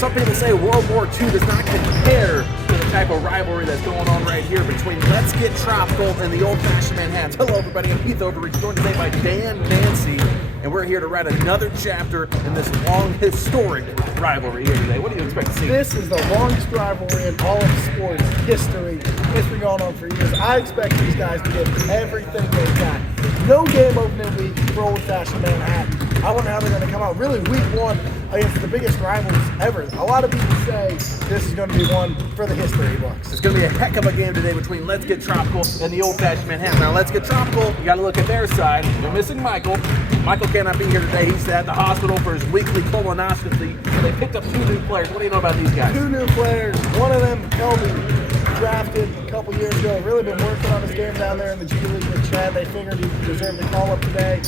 Some people say World War II does not compare to the type of rivalry that's going on right here between Let's Get Tropical and the old-fashioned Manhattans. Hello, everybody. I'm Heath Overreach, joined today by Dan Nancy, and we're here to write another chapter in this long, historic rivalry here today. What do you expect to see? This is the longest rivalry in all of sports history. It's been going on for years. I expect these guys to give everything they've got. No game opening week for old-fashioned Manhattan. I wonder how they're going to come out. Really, week one against the biggest rivals ever. A lot of people say this is going to be one for the history books. It's going to be a heck of a game today between Let's Get Tropical and the old-fashioned Manhattan. Now, Let's Get Tropical, you got to look at their side. They're missing Michael. Michael cannot be here today. He's at the hospital for his weekly colonoscopy. So they picked up 2 new players. What do you know about these guys? 2 new players. One of them, Kelby, drafted a couple years ago. Really been working on his game down there in the G League with Chad. They figured he deserved a call-up today.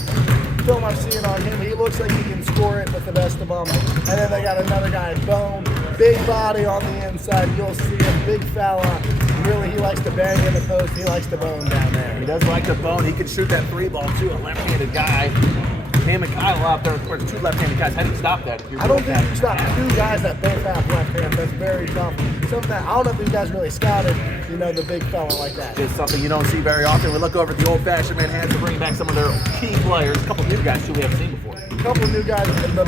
Film I'm seeing on him, he looks like he can score it with the best of them. And then they got another guy, Bone, big body on the inside. You'll see him, big fella. Really, he likes to bang in the post. He likes to bone down there. He does like to bone. He can shoot that 3 ball too, a left-handed guy. Him and Kyle out there, of course, 2 left-handed guys. How do you stop that? I don't think you can stop 2 guys that both have left hand. That's very tough. Something that I don't know if these guys really scouted, you know, the big fella like that. It's something you don't see very often. We look over at the old-fashioned Manhattan to bring back some of their key players. A couple new guys too we haven't seen before. A couple new guys. And the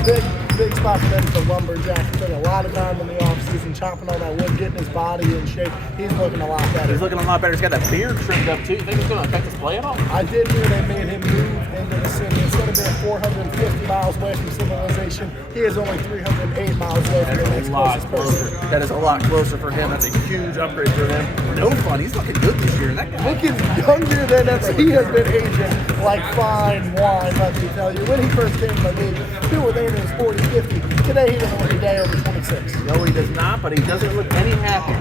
big spot for them is the lumberjack. He took a lot of time in the offseason chopping all that wood, getting his body in shape. He's looking a lot better. He's looking a lot better. He's got that beard trimmed up too. You think it's going to affect his play at all? I did hear they made him move into the city. Instead of being 450 miles away from civilization, he is only 308 miles away from the next closest person. That is a lot closer for him. That's a huge upgrade for them. No fun. He's looking good this year. That guy looking younger than ever. He has been aging like fine wine, let me tell you. When he first came to the league, people were thinking he was 40, 50. Today he doesn't look a day over 26. No, he does not, but he doesn't look any happier.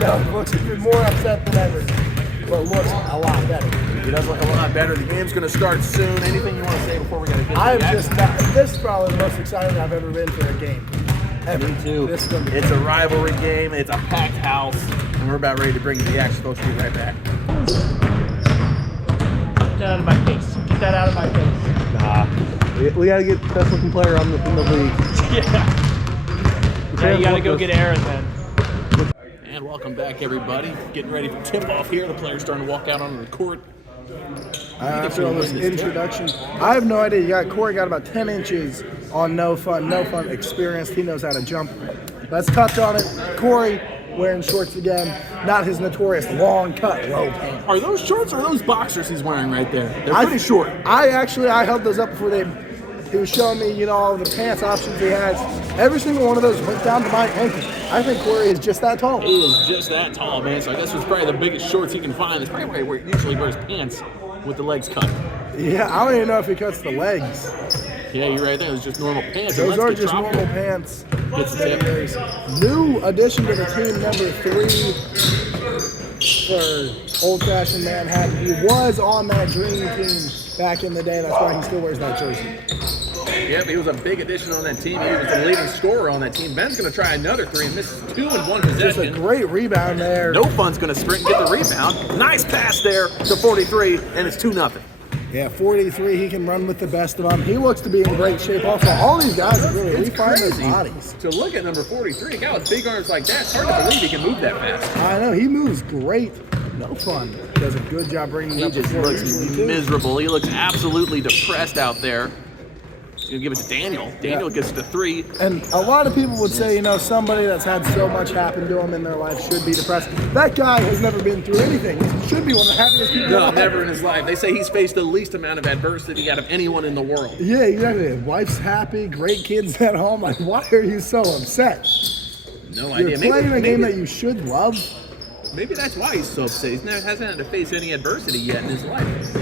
No, he looks even more upset than ever, but looks a lot better. He does look a lot better. The game's going to start soon. Anything you want to say before we got to get this is probably the most excited I've ever been for a game. Ever. Me too. It's a rivalry game. It's a packed house, and we're about ready to bring you the action. Folks, we'll be right back. Get that out of my face. Get that out of my face. Nah. We got to get the best looking player in the league. Yeah, you got to go get Aaron then. And welcome back, everybody. Getting ready for tip-off here. The players starting to walk out onto the court. After all this introduction, I have no idea. Corey got about 10 inches on no fun experienced. He knows how to jump. Let's touch on it. Corey wearing shorts again, not his notorious long cut low pants. Are those shorts or are those boxers he's wearing right there? They're pretty short. I held those up before he was showing me, you know, all the pants options he has. Every single one of those went down to my ankle. I think Corey is just that tall. He is just that tall, man. So I guess it's probably the biggest shorts he can find. It's probably where he usually wears pants with the legs cut. Yeah, I don't even know if he cuts the legs. Yeah, you're right there. It's just normal pants. Those are just normal pants. Gets the tip. New addition to the team, number 3 for old-fashioned Manhattan. He was on that dream team back in the day. That's why he still wears that jersey. Yeah, but he was a big addition on that team. He was the leading scorer on that team. Ben's going to try another 3 and misses 2 in 1 possession. Just a great rebound there. No Fun's going to sprint and get the rebound. Nice pass there to 43, and it's 2-0. Yeah, 43, he can run with the best of them. He looks to be in great shape also. All these guys are really refine their bodies. To look at number 43, a guy with big arms like that, it's hard to believe he can move that fast. I know, he moves great. No Fun does a good job bringing He up just looks miserable. He looks absolutely depressed out there. He's going to give it to Daniel. Daniel gets to 3. And a lot of people would say, you know, somebody that's had so much happen to him in their life should be depressed. That guy has never been through anything. He should be one of the happiest people No, never in his life. They say he's faced the least amount of adversity out of anyone in the world. Yeah, exactly. His wife's happy, great kids at home. Like, why are you so upset? No idea. You're playing a game that you should love. Maybe that's why he's so upset. He hasn't had to face any adversity yet in his life.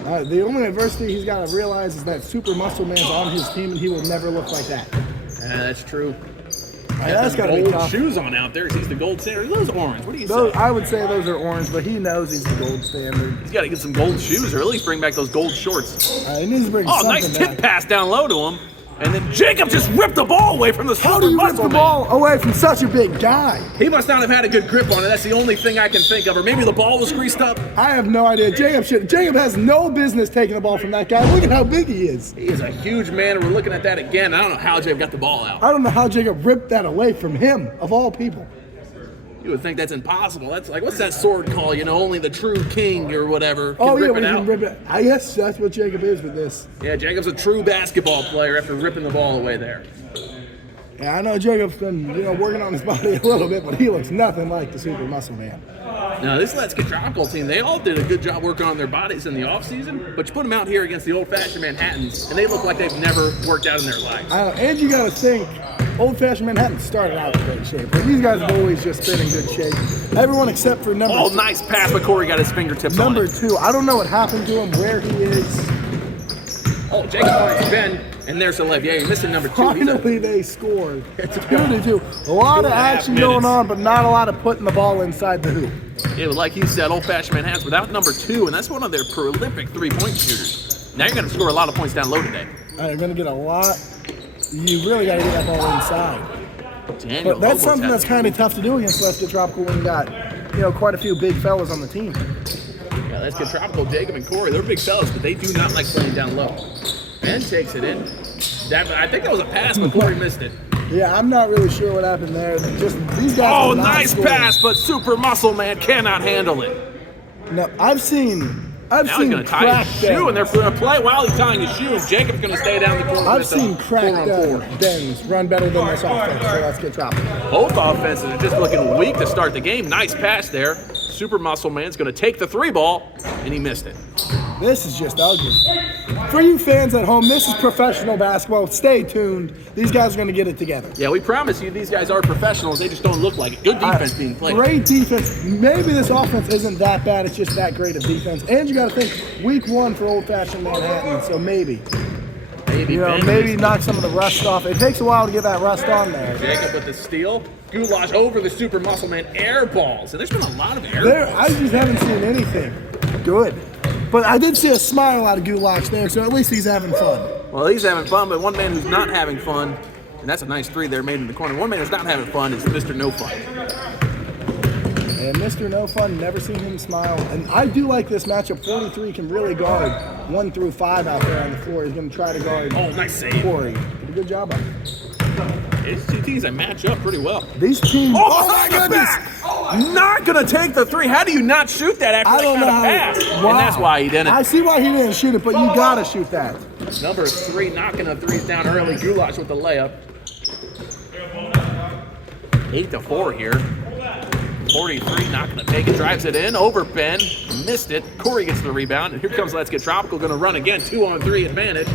The only adversity he's got to realize is that Super Muscle Man's on his team, and he will never look like that. Yeah, that's true. That's got to be gold tough. shoes on out there. He's the gold standard. Those orange. What do you say? I would say those are orange, but he knows he's the gold standard. He's got to get some gold shoes, or at least bring back those gold shorts. He needs to bring something nice tip back. pass down low to him. And then Jacob just ripped the ball away from the How do super you rip muscle the man. ball away from such a big guy? He must not have had a good grip on it. That's the only thing I can think of. Or maybe the ball was greased up. I have no idea. Jacob has no business taking the ball from that guy. Look at how big he is. He is a huge man, and we're looking at that again. I don't know how Jacob got the ball out. I don't know how Jacob ripped that away from him, of all people. You would think that's impossible. That's like, what's that sword called? You know, only the true king or whatever can Oh, yeah, rip when it you out. can rip it. I guess that's what Jacob is with this. Yeah, Jacob's a true basketball player after ripping the ball away there. Yeah, I know Jacob's been, working on his body a little bit, but he looks nothing like the super muscle man. Now, this Let's Get Tropical team, they all did a good job working on their bodies in the offseason, but you put them out here against the old-fashioned Manhattans, and they look like they've never worked out in their lives. I know, and you got to think, old-fashioned Manhattan started out in great shape. But these guys have always just been in good shape. Everyone except for number Oh, nice pass, but Corey got his fingertips on number it. 2. I don't know what happened to him, where he is. Oh, Jacob finds Ben, and there's Lev. Yeah, you're missing number 2. Finally, they scored. It's 2-2. A lot of 2.5 action minutes. going on, but not a lot of putting the ball inside the hoop. Yeah, but like you said, old-fashioned Manhattans without number 2, and that's one of their prolific three-point shooters. Now you're going to score a lot of points down low today. They're going to get a lot. You really got to get that ball inside. Daniel But that's almost something had that's kind of tough to do against Let's Get Tropical when you got, quite a few big fellas on the team. Yeah, Let's Get Tropical, Jacob and Corey. They're big fellas, but they do not like playing down low. Ben takes it in. I think that was a pass, but Corey missed it. Yeah, I'm not really sure what happened there. Just these guys. Oh, are not nice scoring. pass, but Super Muscle Man cannot handle it. No, I've seen Now he's going to tie crack his shoe, and they're bends. going to play while he's tying his shoe, and Jacob's going to stay down the corner. I've with seen a crack 4-on-4. bends run better than this offense. So let's get tropical. Both offenses are just looking weak to start the game. Nice pass there. Super Muscle Man's going to take the 3 ball, and he missed it. This is just ugly. For you fans at home, this is professional basketball. Stay tuned. These guys are going to get it together. Yeah, we promise you these guys are professionals. They just don't look like it. Good defense being played. Great defense. Maybe this offense isn't that bad. It's just that great of defense. And you got to think, week 1 for old-fashioned Manhattan. So maybe, Ben maybe missed knock some of the rust off. It takes a while to get that rust on there. it. Jacob with the steal. Goulash over the Super Muscle Man air balls. And there's been a lot of air There, balls. I just haven't seen anything good. But I did see a smile out of Goulash there, so at least he's having fun. Well, he's having fun, but one man who's not having fun, and that's a nice 3 there made in the corner. One man who's not having fun is Mr. No Fun. And Mr. No Fun, never seen him smile. And I do like this matchup. 43 can really guard 1 through 5 out there on the floor. He's going to try to guard Oh, nice save. Corey. Did a good job on it. These two teams, they match up pretty well. These teams. Oh, my goodness! Not gonna take the 3. How do you not shoot that after I that don't kind know of how. pass? Wow. And that's why he didn't. I see why he didn't shoot it, but you got to shoot that. Number 3 knocking the 3s down early. Goulash with the layup. 8-4 here. 43 not gonna take it. Drives it in over Ben. Missed it. Corey gets the rebound. And here comes Let's Get Tropical. Gonna run again. 2-on-3 advantage.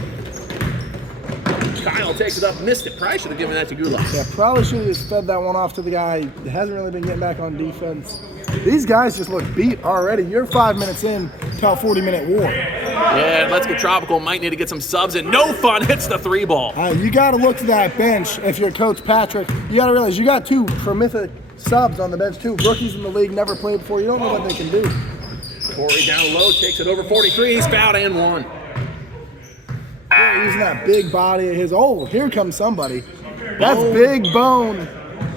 Kyle takes it up, missed it. Probably should have given that to Goulash. Yeah, probably should have just fed that one off to the guy. He hasn't really been getting back on defense. These guys just look beat already. You're 5 minutes in to a 40-minute war. Yeah, Let's Get Tropical. Might need to get some subs in. No Fun hits the 3 ball. You got to look to that bench if you're Coach Patrick. You got to realize you got 2 prolific subs on the bench, 2 rookies in the league, never played before. You don't know what they can do. Corey down low, takes it over 43. He's fouled and 1. Yeah, using that big body of his. Oh, here comes somebody. That's Big Bone.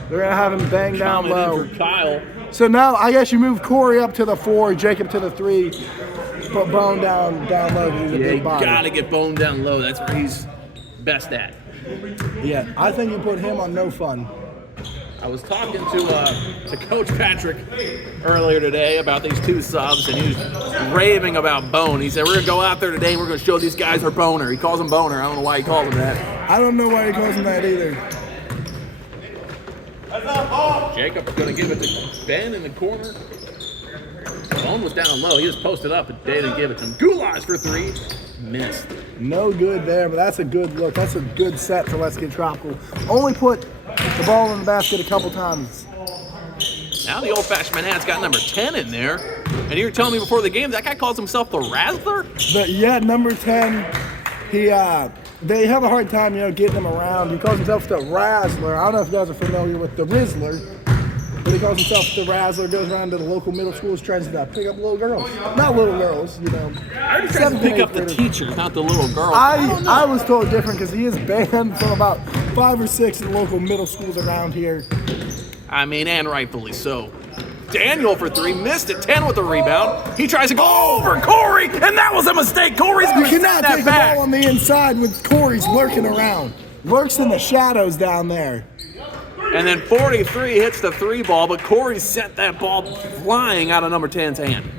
They're going to have him bang down Coming low. in for Kyle. So now I guess you move Corey up to the 4, Jacob to the 3, put Bone down low because he's a Yeah, you big body. gotta get Bone down low. That's where he's best at. Yeah, I think you put him on No Fun. I was talking to Coach Patrick earlier today about these 2 subs, and he was raving about Bone. He said, we're going to go out there today and we're going to show these guys our boner. He calls him Boner. I don't know why he calls him that. I don't know why he calls him that either. Jacob's going to give it to Ben in the corner. Bone was down low. He was posted up, but they didn't give it to him. Goulash for 3. Missed. No good there, but that's a good look. That's a good set for Let's Get Tropical. Only put the ball in the basket a couple times. Now the old-fashioned Manhattan's got number 10 in there. And you were telling me before the game, that guy calls himself the Razzler? But yeah, number 10, they have a hard time, getting him around. He calls himself the Razzler. I don't know if you guys are familiar with the Rizzler, but he calls himself the Razzler, goes around to the local middle schools, tries to pick up little girls. Not little girls, you know. I already tried to pick up the teachers, not the little girls. I was told different because he is banned from about 5 or 6 of the local middle schools around here. I mean, and rightfully so. Daniel for 3, missed it. 10 with the rebound. He tries to go over Corey, and that was a mistake. Corey's going to send cannot that take back. the ball on the inside with Corey's lurking around. Lurks in the shadows down there. And then 43 hits the 3 ball, but Corey sent that ball flying out of number 10's hand.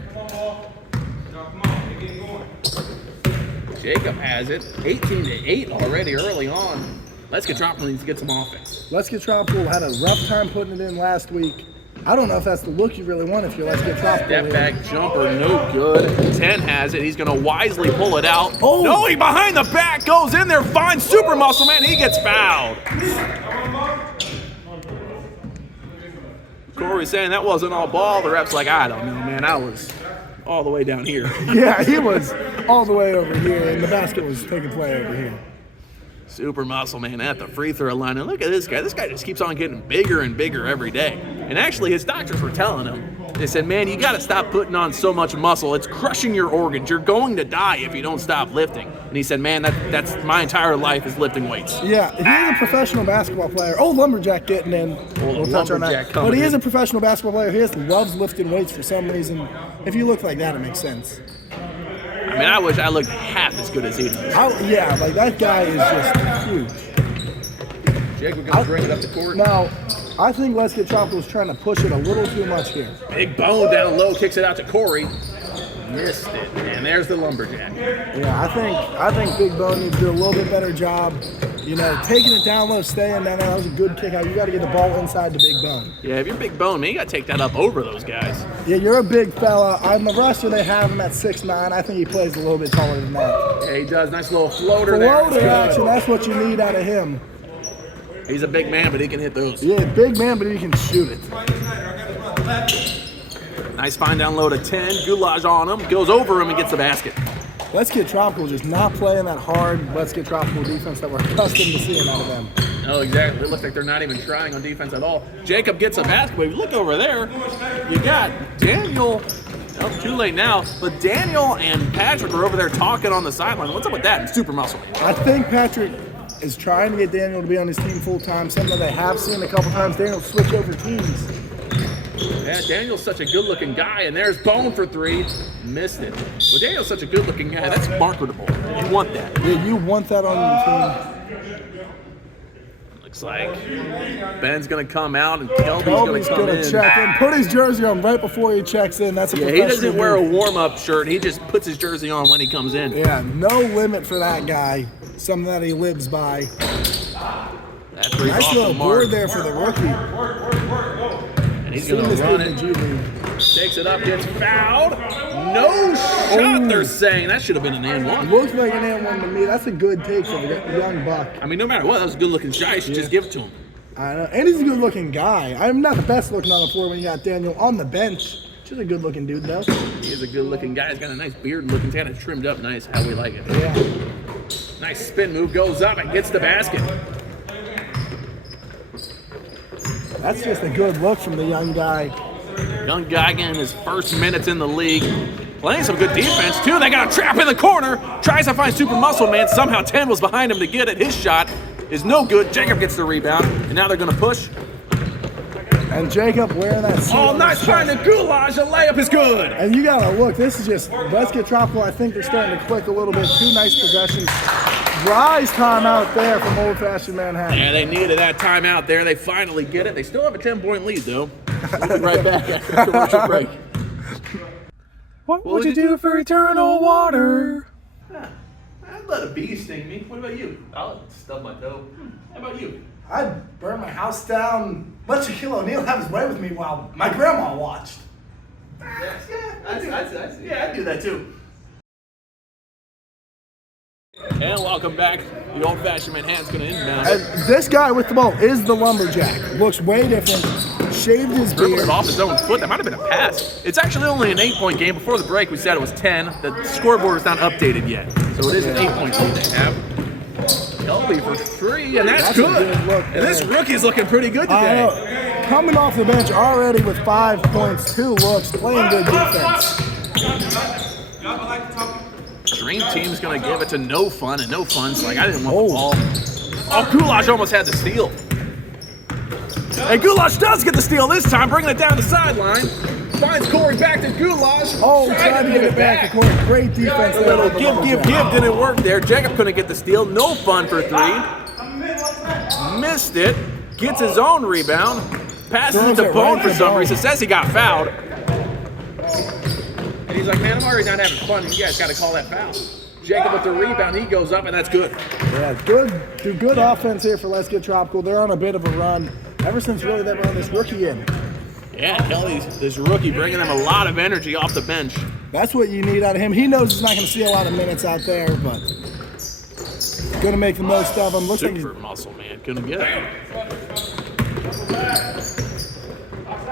Jacob has it. 18-8 already early on. Let's get Tropical needs to get some offense. Let's Get Tropical had a rough time putting it in last week. I don't know if that's the look you really want if you're Let's Get Tropical. Step back jumper, no good. 10 has it. He's going to wisely pull it out. Oh. No, he behind the back goes in there, finds Super Muscle Man. He gets fouled. Corey's saying that wasn't all ball. The ref's like, I don't know, man. I was all the way down here. Yeah, he was all the way over here, and the basket was taking play over here. Super Muscle Man at the free throw line. And look at this guy. This guy just keeps on getting bigger and bigger every day. And actually, his doctors were telling him, they said, man, you got to stop putting on so much muscle. It's crushing your organs. You're going to die if you don't stop lifting. And he said, man, that's my entire life is lifting weights. Yeah, he is a professional basketball player. Oh, Lumberjack getting in. We'll touch on that. But he is a professional basketball player. He just loves lifting weights for some reason. If you look like that, it makes sense. I mean, I wish I looked half as good as he does. Yeah, like that guy is just huge. Jake, we're going to bring it up to court. Now, I think Let's Get Tropical is trying to push it a little too much here. Big Bone down low, kicks it out to Corey. Missed it, and there's the Lumberjack. Yeah, I think Big Bone needs to do a little bit better job. You know, taking it down low, staying down there. That was a good kick out. You got to get the ball inside the Big Bone. Yeah, if you're Big Bone, man, you got to take that up over those guys. Yeah, you're a big fella. On the roster, they have him at 6'9". I think he plays a little bit taller than that. Yeah, he does. Nice little floater there. Floater action, that's what you need out of him. He's a big man, but he can hit those. Yeah, big man, but he can shoot it. Nice find down low to 10. Goulash on him. Goes over him and gets the basket. Let's Get Tropical just not playing that hard Let's Get Tropical defense that we're accustomed to seeing out of them. No, exactly. It looks like they're not even trying on defense at all. Jacob gets a basket. But if you look over there, you got Daniel. Oh, too late now. But Daniel and Patrick are over there talking on the sideline. What's up with that? Super Muscle Man. I think Patrick is trying to get Daniel to be on his team full time, something that they have seen a couple times. Daniel switch over teams. Yeah, Daniel's such a good-looking guy, and there's Bone for 3. Missed it. Well, Daniel's such a good-looking guy. That's marketable. You want that. Yeah, you want that on your team. Looks like Ben's going to come out, and Kelby's going to come in. Check in. Put his jersey on right before he checks in. That's a professional he doesn't wear a move. warm-up shirt. He just puts his jersey on when he comes in. Yeah, no limit for that guy. Something that he lives by. That three's Nice off little the board mark. there for the rookie. And he's going to run it. Takes it up, gets fouled. No shot, they're saying. That should have been an and one. Looks like an and one to me. That's a good take for the young buck. I mean, no matter what, that was a good-looking shot. You should just give it to him. I know. And he's a good-looking guy. I'm not the best looking on the floor when you got Daniel on the bench. Just a good-looking dude, though. He is a good-looking guy. He's got a nice beard looking, kind of trimmed up nice, how we like it. Yeah. Nice spin move, goes up and gets the basket. That's just a good look from the young guy. Young guy getting his first minutes in the league. Playing some good defense, too. They got a trap in the corner. Tries to find Super Muscle Man. Somehow 10 was behind him to get it. His shot is no good. Jacob gets the rebound, and now they're going to push. And Jacob wearing that suit. Oh, nice find to Goulash. The layup is good. And you got to look. This is just, Let's Get Tropical. I think they're starting to click a little bit. 2 nice possessions. Rise time out there from Old Fashioned Manhattan. Yeah, they needed that timeout there. They finally get it. They still have a 10-point lead, though. We'll be right back after the commercial break. What would you do for eternal water? I'd let a bee sting me. What about you? I'll stub my toe. How about you? I'd burn my house down, let Shaquille O'Neal have his way with me while my grandma watched. I'd do that too. And welcome back. The old-fashioned Manhattan's going to inbound. And this guy with the ball is the Lumberjack. Looks way different. Shaved his Dribbled beard. it off his own foot. That might have been a pass. It's actually only an 8-point game. Before the break, we said it was 10. The scoreboard is not updated yet. So it is an 8-point lead they have. Kelby Kelby for 3, and that's a good. good look And this there. rookie's looking pretty good today. Coming off the bench already with 5 points, 2 looks, playing good defense. Dream Team's gonna give it to No Fun, and No Fun's like, I didn't want the ball. Oh, Goulash almost had the steal. And Goulash does get the steal this time, bringing it down the sideline. Finds Corey back to Goulash. Oh, tried to give it back to Corey. Great defense. A little give didn't work there. Jacob couldn't get the steal. No Fun for 3. Missed it. Gets his own rebound. Passes it to Bone for some reason. Says he got fouled. And he's like, man, I'm already not having fun. You guys got to call that foul. Jacob with the rebound. He goes up, and that's good. Yeah, good offense here for Let's Get Tropical. They're on a bit of a run. Ever since really they brought this rookie in. Yeah, Kelly's this rookie bringing them a lot of energy off the bench. That's what you need out of him. He knows he's not going to see a lot of minutes out there, but going to make the most of them. Looks Super muscle man, couldn't get it.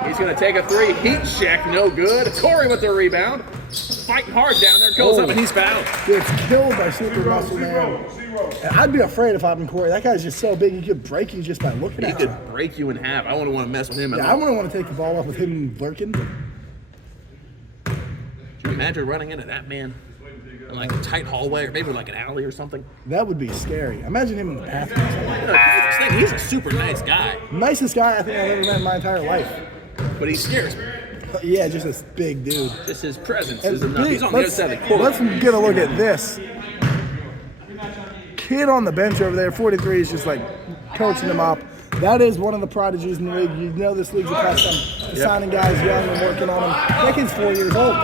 He's going to take a 3. Heat check, no good. Corey with the rebound. Fighting hard down there. Goes up and he's fouled. Gets killed by Super Muscle Man. And I'd be afraid if I'm Corey. That guy's just so big, he could break you just by looking at you. He could break you in half. I wouldn't want to mess with him at Yeah, all. I wouldn't want to take the ball off with him lurking. Could you imagine running into that man in like a tight hallway or maybe like an alley or something? That would be scary. Imagine him in the bathroom. He's a super nice guy, Nicest guy I think I've ever met in my entire life. but he scares me. Yeah, just this big dude. Just his presence And is enough. He's on the other side of the court. Let's get a look at this. Kid on the bench over there, 43, is just like coaching him up. That is one of the prodigies in the league. You know this league's accustomed to signing guys young and working on them. That kid's 4 years old.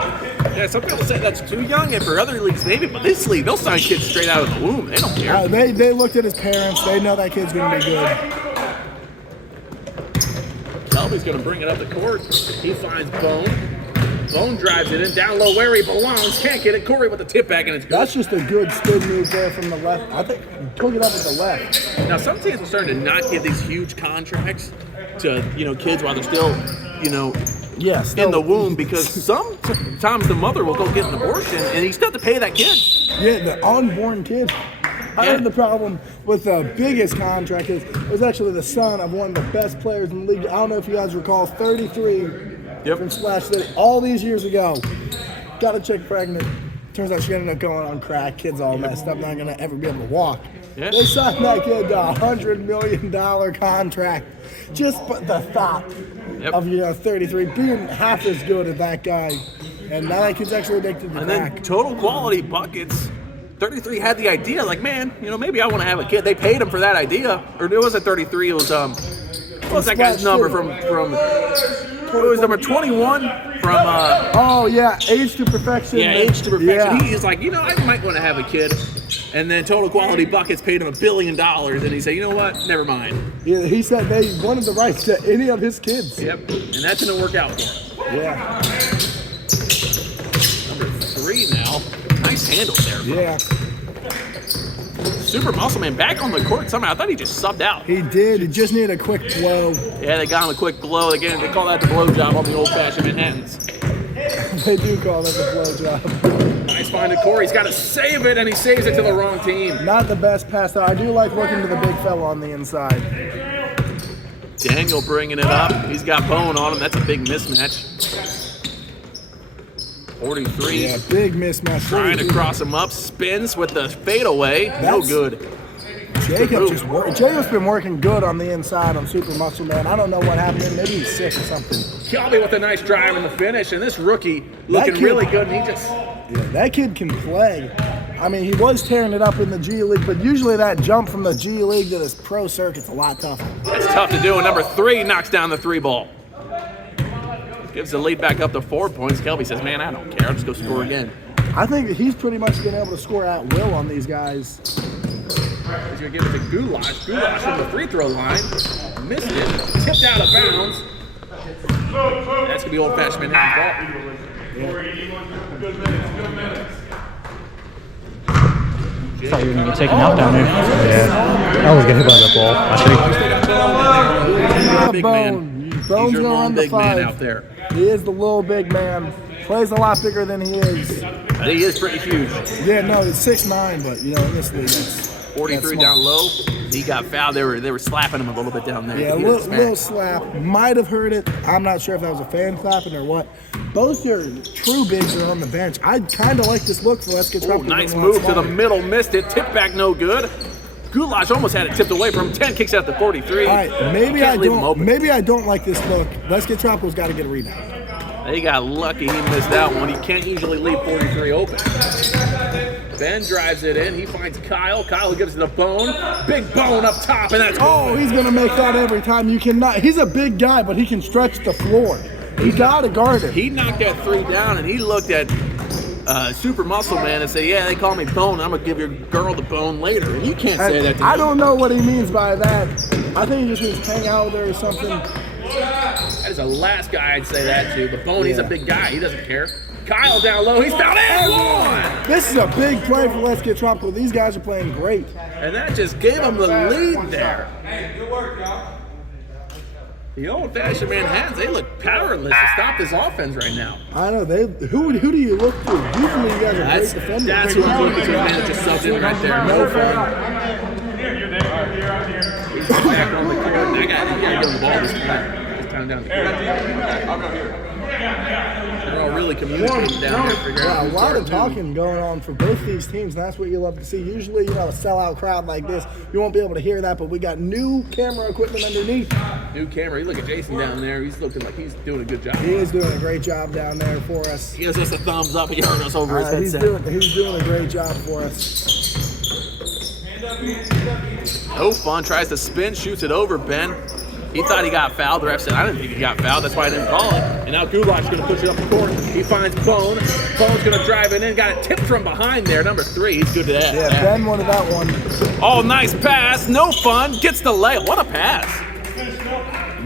Yeah, some people say that's too young, and for other leagues maybe, but this league, they'll sign kids straight out of the womb. They don't care. They looked at his parents. They know that kid's going to be good. Kelby's going to bring it up the court. He finds Bone. Bone drives it in down low where he belongs. Can't get it. Corey with the tip back, and it's good. That's just a good spin move there from the left. I think he took it up with the left. Now, some teams are starting to not give these huge contracts to kids while they're still Yes. in the womb, because sometimes the mother will go get an abortion, and you still have to pay that kid. Yeah, the unborn kid. I heard the problem with the biggest contract is it was actually the son of one of the best players in the league. I don't know if you guys recall, 33 from Splash City all these years ago. Got a chick pregnant. Turns out she ended up going on crack. Kid's all messed up, not going to ever be able to walk. Yeah. They signed that kid to a $100 million contract. Just the thought of 33 being half as good as that guy. And now that kid's actually addicted to And crack. then total quality buckets. 33 had the idea, like, man, maybe I want to have a kid. They paid him for that idea. Or it wasn't 33, it was what was that guy's number from it was number 21 from oh yeah, Age to Perfection. yeah, Age to Perfection. Yeah. He's like, I might want to have a kid. And then Total Quality Buckets paid him $1 billion, and he said, you know what? Never mind. Yeah, he said they wanted the rights to any of his kids. Yep, and that's gonna work out for him. Yeah. Number 3 now. Nice handle there. Yeah. Super Muscle Man back on the court somehow. I thought he just subbed out. He did. He just needed a quick blow. Yeah, they got him a quick blow. Again, they call that the blow job on the old-fashioned Manhattans. They do call that the blow job. Nice find to Corey. He's got to save it, and he saves it to the wrong team. Not the best pass, though. I do like looking to the big fella on the inside. Daniel bringing it up. He's got Bone on him. That's a big mismatch. 43. Yeah, big mismatch. Trying to cross him up. Spins with the fadeaway. No good. Jacob's been working good on the inside on Super Muscle Man. I don't know what happened. Maybe he's sick or something. Kelby with a nice drive in the finish, and this rookie looking really good. And he just that kid can play. I mean, he was tearing it up in the G League, but usually that jump from the G League to this pro circuit's a lot tougher. That's tough to do. And number 3 knocks down the 3 ball. Gives the lead back up to 4 points. Kelby says, man, I don't care. I'll just go score again. I think he's pretty much been able to score at will on these guys. He's going to give it to Goulash. Goulash from the free throw line. Missed it. Tipped out of bounds. That's going to be old-fashioned Manhattan ball. I thought you were going to be taken out down there. Yeah. I was getting hit by that ball. Big man. Bone's He's your gonna long run the big man 5. out there. He is the little big man. Plays a lot bigger than he is. He is pretty huge. Yeah, no, it's 6'9", but in this league, 43 down low. He got fouled. They were slapping him a little bit down there. Yeah, a little slap. Might have heard it. I'm not sure if that was a fan clapping or what. Both your true bigs are on the bench. I kind of like this look for Let's Get Tropical. Nice move to the middle. Missed it. Tip back, no good. Goulash almost had it tipped away from him. 10 kicks out to 43. All right, maybe I don't like this look. Let's Get Tropical's got to get a rebound. He got lucky he missed that one. He can't usually leave 43 open. Ben drives it in. He finds Kyle. Kyle gives it a Bone. Big Bone up top, and that's Oh, he's going to make that every time. You cannot. He's a big guy, but he can stretch the floor. You got to guard him. He knocked that 3 down, and he looked at Super Muscle Man and said, yeah, they call me Bone. I'm going to give your girl the bone later. And you can't say that to me. I don't know what he means by that. I think he just means hang out with her or something. That is the last guy I'd say that to. But Bone, he's a big guy. He doesn't care. Kyle down low. He's fouled and one. This is a big play for Let's Get Tropical. These guys are playing great. And that just gave him the lead there. Hey, good work, y'all. The old-fashioned Manhattans, they look powerless to stop this offense right now. I know. Who do you look to? Usually you guys are great defenders. That's who I'm looking to. Man, just subbed in right there. No fun. He's back on the court. I got to give him the ball this time. Down the court. I'll go here. They're all really communicating down there. Yeah, a lot of talking going on for both these teams, and that's what you love to see. Usually, a sellout crowd like this, you won't be able to hear that, but we got new camera equipment underneath. New camera. You look at Jason down there. He's looking like he's doing a good job. He is doing a great job down there for us. He gives us a thumbs up. He heard us over his headset. He's doing a great job for us. No fun. Tries to spin, shoots it over Ben. He thought he got fouled. The ref said, I didn't think he got fouled. That's why I didn't call it. And now Goulash is going to push it up the court. He finds Bone. Bone's going to drive it in. Got it tipped from behind there. Number 3. He's good to that. Yeah, Ben wanted that one. Oh, nice pass. No fun. Gets the layup. What a pass.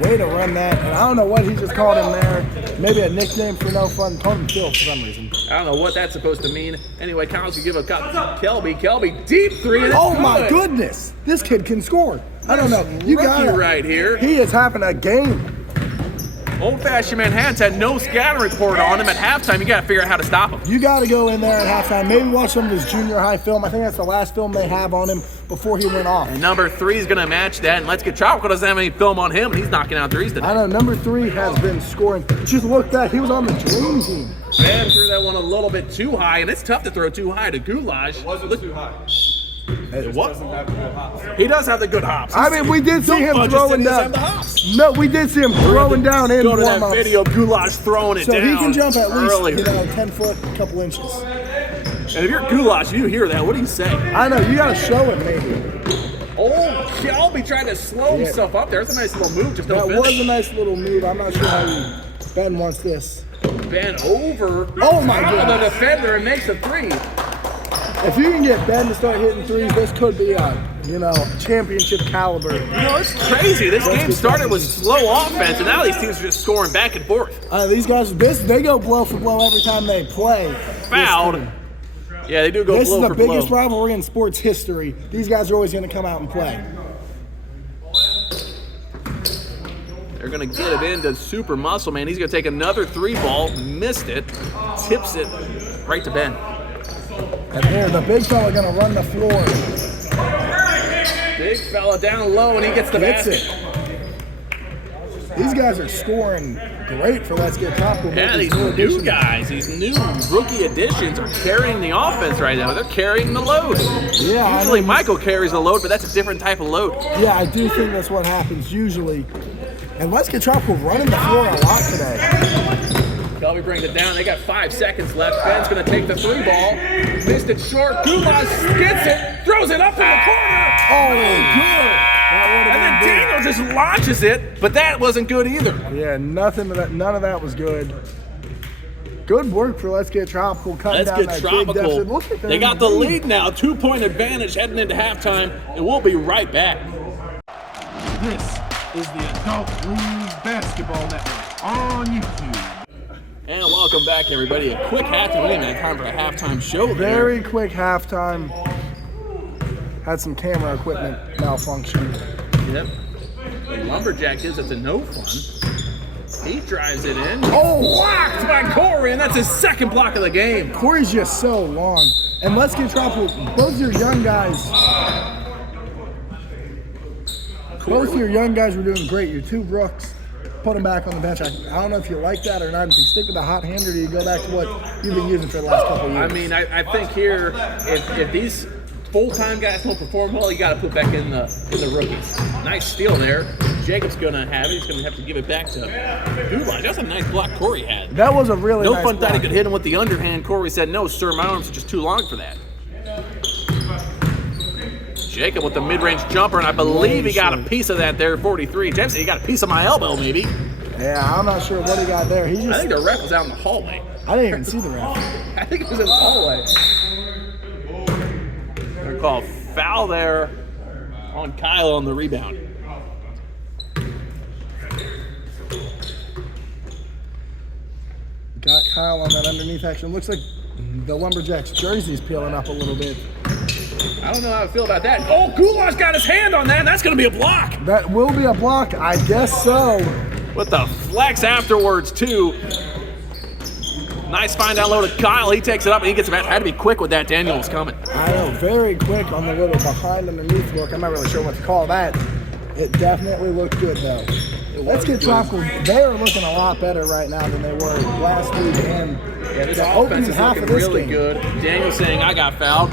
Way to run that. And I don't know what he just called him there. Maybe a nickname for no fun. Called him Phil for some reason. I don't know what that's supposed to mean. Anyway, Collins can give a cut to Kelby. Kelby, deep 3. And oh, my goodness. This kid can score. I don't know. You got it right here. He is having a game. Old-fashioned Manhattans had no scouting report on him at halftime. You got to figure out how to stop him. You got to go in there at halftime. Maybe watch some of his junior high film. I think that's the last film they have on him before he went off. And number 3 is going to match that. And Let's Get Tropical doesn't have any film on him, and he's knocking out threes today. I know. Number 3 has been scoring. Just look that. He was on the dream team. Ben threw that one a little bit too high, and it's tough to throw too high to Goulash. It wasn't too high. What? He does have the good hops. I mean, we did see him throwing down. No, we did see him throwing down in warm-ups. Go to that video of Goulash throwing it down. So he can jump at least, earlier. 10 foot, a couple inches. And if you're Goulash, you hear that. What do you say? I know. You got to show him, maybe. Oh, Kelby trying to slow himself up there. That's a nice little move. Just don't That was a nice little move. I'm not sure how Ben wants this. Ben over. Oh, my goodness. The defender and makes a 3. If you can get Ben to start hitting threes, this could be a, championship caliber. It's crazy. This game started with slow offense, and now these teams are just scoring back and forth. These guys, they go blow for blow every time they play. Fouled. Yeah, they do go blow for blow. This is the biggest rivalry in sports history. These guys are always going to come out and play. They're going to get it into Super Muscle Man. He's going to take another 3 ball. Missed it. Tips it right to Ben. And there, the big fella going to run the floor. Big fella down low, and he gets the basket. These guys are scoring great for Let's Get Tropical. Yeah, these new guys, these new rookie additions are carrying the offense right now. They're carrying the load. Yeah, usually Michael carries the load, but that's a different type of load. Yeah, I do think that's what happens usually. And Let's Get Tropical running the floor a lot today. Kelby brings it down. They got 5 seconds left. Ben's going to take the 3 ball. Missed it short. Goulash gets it. Throws it up in the corner. Oh, good. And then Daniel just launches it, but that wasn't good either. Yeah, none of that was good. Good work for Let's Get Tropical. Let's Get Tropical. They got the lead now. 2-point advantage heading into halftime, and we'll be right back. This is the Adult Blues Basketball Network on YouTube. And welcome back, everybody. A quick halftime. We didn't have time for a halftime show there. Very quick halftime. Had some camera equipment malfunction. Yep. The Lumberjack gives it to No Fun. He drives it in. Oh! Blocked by Corey, and that's his second block of the game. Corey's just so long. And Let's Get Tropical, both your young guys Both your young guys were doing great. Your two rooks, put them back on the bench. I don't know if you like that or not. If you stick with the hot hand, or do you go back to what you've been using for the last couple of years? I mean, I think here, if these full-time guys don't perform well, you got to put back in the rookies. Nice steal there. Jacob's going to have it. He's going to have to give it back to Gulage. That's a nice block Corey had. That was a really no nice fun block. thought he could hit him with the underhand. Corey said, no, sir, my arms are just too long for that. Jacob with the mid-range jumper, and I believe he got a piece of that there, 43. James said he got a piece of my elbow, maybe. Yeah, I'm not sure what he got there. He just, I think the ref was out in the hallway. I didn't even see the ref. I think it was in the hallway. They're going to call foul there on Kyle on the rebound. Got Kyle on that underneath action. Looks like the Lumberjacks jersey's peeling up a little bit. I don't know how I feel about that. Oh, Gulage got his hand on that, and that's going to be a block. That will be a block, I guess so. With the flex afterwards, too. Nice find down low to Kyle. He takes it up, and he gets it back. Had to be quick with that. Daniel was coming. I know, very quick on the little behind underneath look. I'm not really sure what to call that. It definitely looked good, though. Let's get Tropical. They are looking a lot better right now than they were last week. And yeah, this the offense opening is half looking of this really game. good. Daniel saying, I got fouled.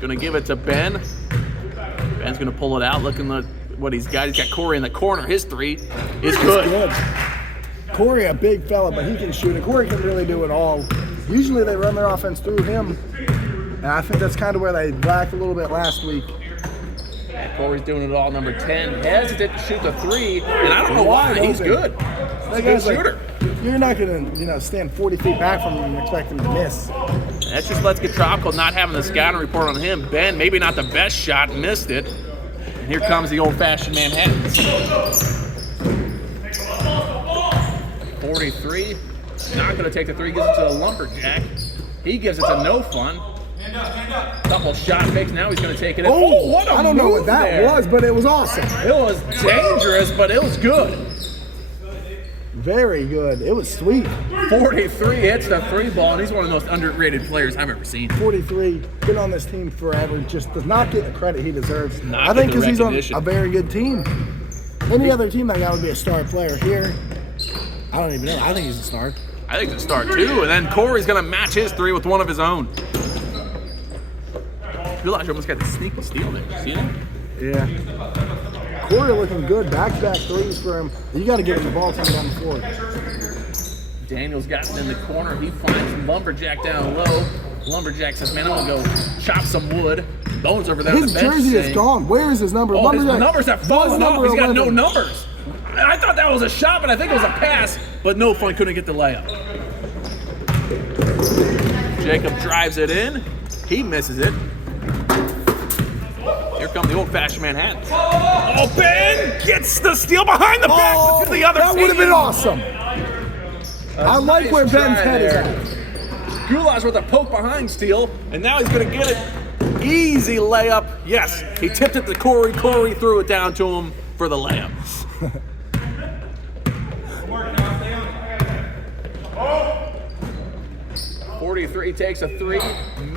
Going to give it to Ben. Ben's going to pull it out, looking at what he's got. He's got Corey in the corner. His three is good. Corey, a big fella, but he can shoot it. Corey can really do it all. Usually they run their offense through him, and I think that's kind of where they lacked a little bit last week. And Corey's doing it all. Number 10 hesitant to shoot the three, and I don't know why. He's good. He's a good shooter. You're not going to stand 40 feet back from him and expect him to miss. That's just Let's Get Tropical not having the scouting report on him. Ben, maybe not the best shot, missed it. And here comes the old-fashioned Manhattan. 43, not going to take the three, gives it to the Lumberjack. He gives it to No Fun. Couple shot fakes, now he's going to take it in. Oh, what a I don't know what that there. was, but it was awesome. It was dangerous, but it was good. Very good. It was sweet. 43 hits the three ball, and he's one of the most underrated players I've ever seen. 43, been on this team forever, just does not get the credit he deserves. Not I think get the because he's on recognition. a very good team. Any other team that guy would be a star player. Here, I don't even know. I think he's a star. I think it's a start too, and then Corey's going to match his three with one of his own. Gulage almost got the sneaky steal there. You see that? Yeah. Corey looking good. Back-to-back threes for him. You got to get him the ball coming down the floor. Daniel's got him in the corner. He finds Lumberjack down low. Lumberjack says, man, I'm going to go chop some wood. Bones over there on the His bench jersey is saying, gone. Where is his number? oh, his Lumberjack. numbers have fallen off. number He's got no 11. numbers. I thought that was a shot, but I think it was a pass. But No Fun couldn't get the layup. Jacob drives it in. He misses it. Here comes the old-fashioned Manhattan. Oh, Ben gets the steal behind the back to the other That would have team. been awesome. I like Nice where Ben's try head is there. at. Gulage with a poke behind steal, and now he's going to get it. Easy layup. Yes, he tipped it to Corey. Corey threw it down to him for the layup. 43 takes a three,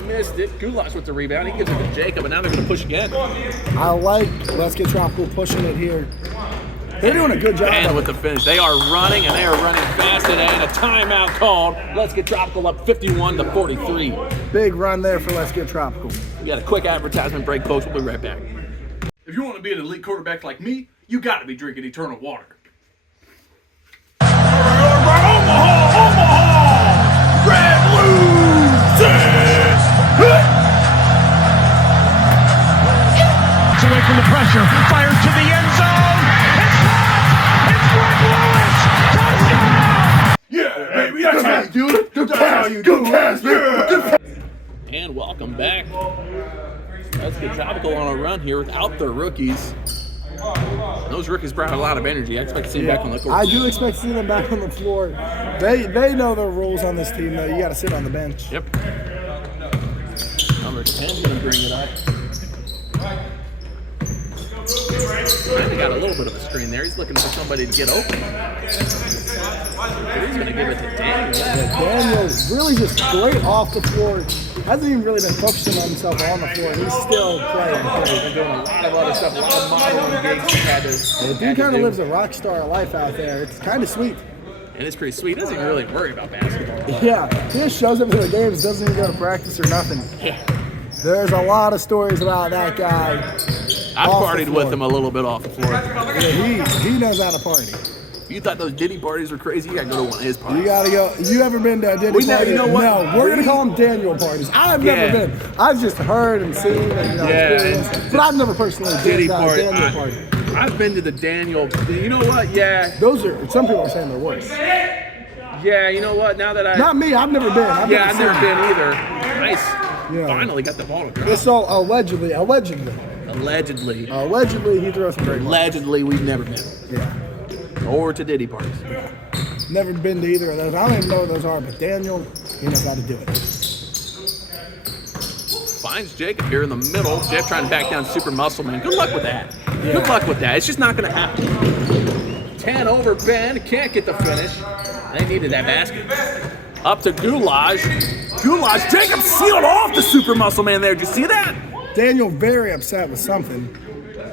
missed it. Gulage with the rebound. He gives it to Jacob, and now they're going to push again. I like Let's Get Tropical pushing it here. They're doing a good job. And of with it. the finish, they are running, and they are running fast today. And a timeout called. Let's Get Tropical up 51-43. Big run there for Let's Get Tropical. We got a quick advertisement break, folks. We'll be right back. If you want to be an elite quarterback like me, you got to be drinking Eternal Water. Omaha! Red away from the pressure, fires to the end zone. It's Red Lewis! Touchdown! Yeah, baby, that's how you do it. That's how you do it. And welcome back. Let's Get Tropical on a run here without their rookies. Those rookies brought a lot of energy. I expect to see them back on the court. I do expect to see them back on the floor. They know the rules on this team, though. You got to sit on the bench. Yep. Number 10's going to bring it up. Kind of got a little bit of a screen there. He's looking for somebody to get open. But he's going to give it to Daniel. Daniel really just great off the floor. hasn't even really been focusing on himself on the floor. He's still playing. He's been doing a lot of other stuff, a lot of modeling gigs he's had to. The dude kind of lives a rock star life out there. It's kind of sweet. And it's pretty sweet. He doesn't even really worry about basketball. Yeah, he just shows up to the games, doesn't even go to practice or nothing. Yeah. There's a lot of stories about that guy. I've partied with him a little bit off the floor. Yeah, he knows how to party. You thought those Diddy parties were crazy? You gotta go to one of his parties. You gotta go. You ever been to a Diddy party? You know what? No, we're gonna call them Daniel parties. I've never been. I've just heard and seen and experienced, but I've never personally Diddy been to a party. Daniel party. I've been to the Daniel. You know what? Yeah. Those are, some people are saying they're worse. Yeah, you know what? Now that Not me. I've never been. I've never been either. Nice. Yeah. Finally got the ball to drop. It's all allegedly. Allegedly, he threw us some great balls. Allegedly, we've never been. Yeah. Or to Diddy parties. Never been to either of those. I don't even know what those are, but Daniel, he knows how to do it. Finds Jacob here in the middle. Jeff trying to back down Super Muscle Man. Good luck with that. Yeah. Good luck with that. It's just not going to happen. 10 over Ben. Can't get the finish. They needed that basket. Up to Goulash. Goulash. Jacob sealed off the Super Muscle Man there. Did you see that? Daniel very upset with something.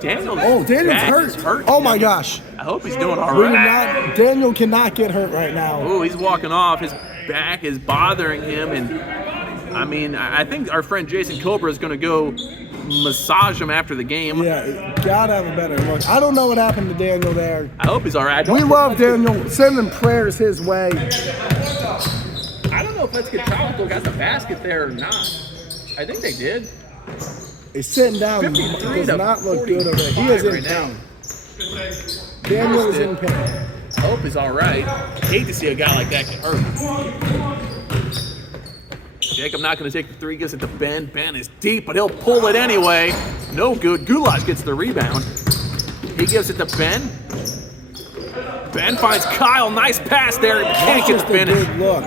Daniel's hurt. Oh my gosh. I hope he's doing all right. Daniel cannot get hurt right now. Oh, he's walking off. His back is bothering him. And I mean, I think our friend Jason Cobra is going to go massage him after the game. Yeah, gotta have a better look. I don't know what happened to Daniel there. I hope he's all right. We love Daniel. Sending prayers his way. I don't know if Let's Get Tropical got the basket there or not. I think they did. He's sitting down. Does not look good over there. He is in pain. Daniel is in pain. I hope he's all right. Hate to see a guy like that get hurt. Jacob not going to take the three, gives it to Ben. Ben is deep, but he'll pull it anyway. No good. Goulash gets the rebound. He gives it to Ben. Ben finds Kyle. Nice pass there. Can't get the finish. Good look.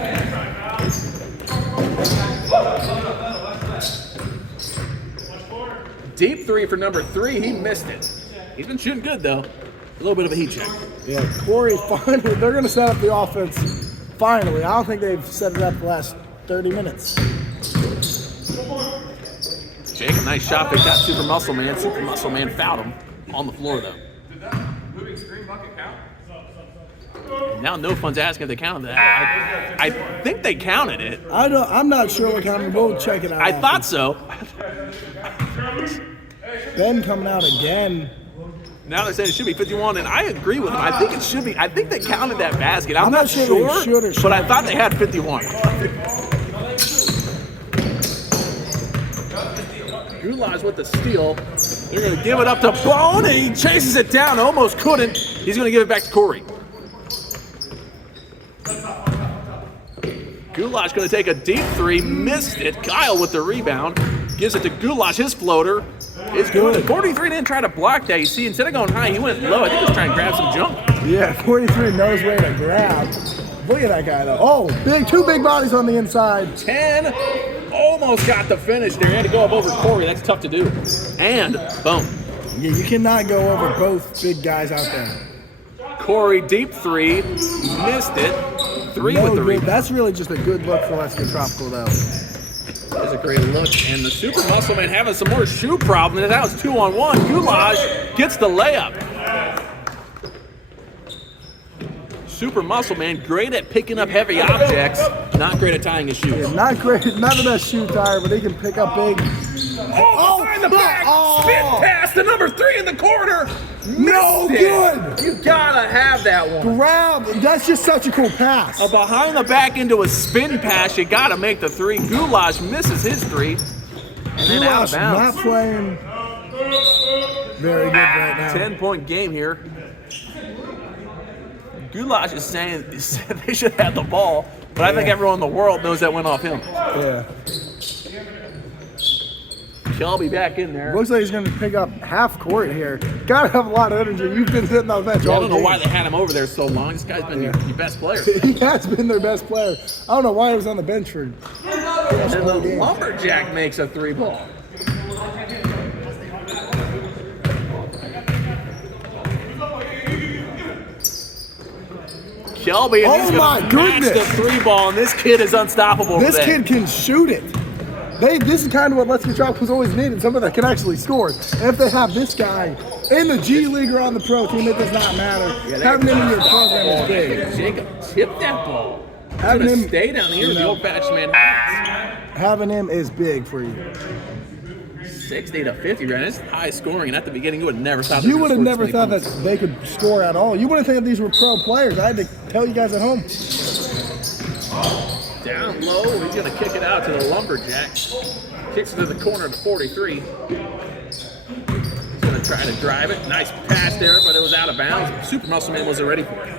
Deep three for number 3. He missed it. He's been shooting good, though. A little bit of a heat check. Yeah, Corey, finally, they're going to set up the offense. Finally. I don't think they've set it up the last 30 minutes. Jacob, nice shot. They got Super Muscle Man. Super Muscle Man fouled him on the floor, though. Did that moving screen bucket count? Now No Fun's asking if they counted that. I think they counted it. I'm not sure what kind of. We'll check it out. I thought so. Ben coming out again. Now they're saying it should be 51, and I agree with them. I think it should be. I think they counted that basket. I'm not not sure sure, they should or but I shouldn't. thought they had 51. Goulash with the steal. They're going to give it up to Bone, and he chases it down. Almost couldn't. He's going to give it back to Corey. Goulash going to take a deep three. Missed it. Kyle with the rebound. Gives it to Goulash. His floater is good. 43 didn't try to block that. You see, instead of going high, he went low. I think he was trying to grab some junk. Yeah, 43 knows where to grab. Look at that guy, though. Oh, two big bodies on the inside. 10. Almost got the finish there. He had to go up over Corey. That's tough to do. And boom. Yeah, you cannot go over both big guys out there. Corey, deep three. Missed it. 3 with the rebound. That's really just a good look for Let's Get Tropical, though. That's a great look. And the Super Muscle Man having some more shoe problems. That was 2-on-1. Goulash gets the layup. Super Muscle Man, great at picking up heavy objects, not great at tying his shoes. Yeah, not great, not the best shoe tire, but he can pick up big. Behind the back, spin pass to number 3 in the corner. No good. You gotta have that one. Grab, that's just such a cool pass. A behind the back into a spin pass, you gotta make the 3. Goulash misses his 3, and then out of bounds. Not playing very good right now. 10-point game here. Goulash is saying they should have the ball, but I think everyone in the world knows that went off him. Yeah. Shelby back in there. Looks like he's going to pick up half court here. Got to have a lot of energy. You've been sitting on the bench all I don't know game. why they had him over there so long. This guy's been your best player. He has been their best player. I don't know why he was on the bench for And the Lumberjack makes a 3-ball. Shelby, and he's Oh my gonna match goodness. the 3-ball, and this kid is unstoppable This today. kid can shoot it. This is kind of what Let's Get Tropical's always needed, someone that can actually score. And if they have this guy in the G League or on the pro team, it does not matter. Having him in your program is big. Jacob tipped that ball. Having him Stay down here in the old-fashioned man hats. Having him is big for you. 60 to 50, right? It's high scoring, and at the beginning, you would have never thought. You would have never thought that they could score at all. You wouldn't think that these were pro players. I had to tell you guys at home. Down low, he's going to kick it out to the Lumberjack. Kicks it to the corner of the 43. He's going to try to drive it. Nice pass there, but it was out of bounds. Super Muscle Man wasn't ready for it.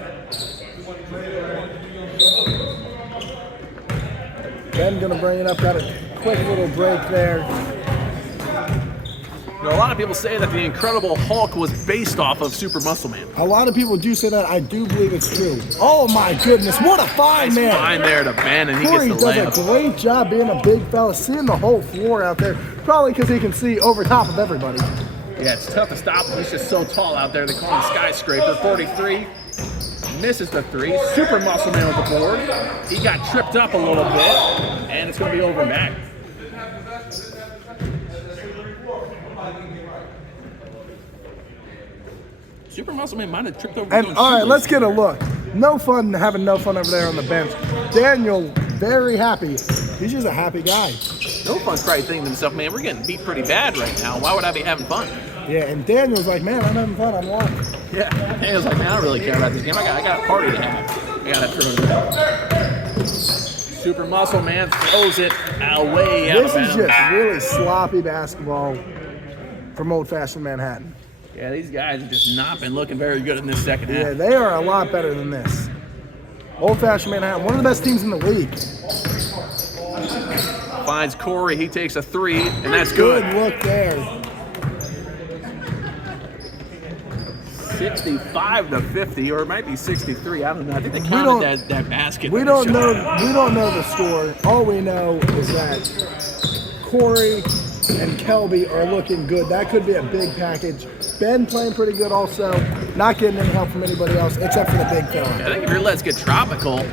Ben going to bring it up. Got a quick little break there. You know, a lot of people say that the Incredible Hulk was based off of Super Muscle Man. A lot of people do say that. I do believe it's true. Oh my goodness, what a find, man. Fine there to Ben, and he Corey gets the layup. does a great job being a big fella, seeing the whole floor out there. Probably because he can see over top of everybody. Yeah, it's tough to stop him. He's just so tall out there. They call him Skyscraper. 43. Misses the three. Super Muscle Man with the board. He got tripped up a little bit, and it's going to be over and back. Super Muscle Man might have tripped over. And all right, let's get a look. No fun having no fun over there on the bench. Daniel, very happy. He's just a happy guy. No Fun's probably thinking to himself, man, we're getting beat pretty bad right now. Why would I be having fun? Yeah, and Daniel's like, man, I'm having fun. I'm watching. Yeah. Daniel's like, man, I don't really care about this game. I got a party to have. I got to throw it out. Super Muscle Man throws it away out of bounds. This is just really sloppy basketball from old-fashioned Manhattan. Yeah, these guys have just not been looking very good in this second half. Yeah, they are a lot better than this. Old-fashioned Manhattan, one of the best teams in the league. Finds Corey, he takes a three, and that's good. Good look there. 65 to 50, or it might be 63. I don't know. I think they counted that basket. We don't know the score. All we know is that Corey and Kelby are looking good. That could be a big package. Ben playing pretty good also. Not getting any help from anybody else except for the big fella. Yeah, I think if your Let's Get Tropical,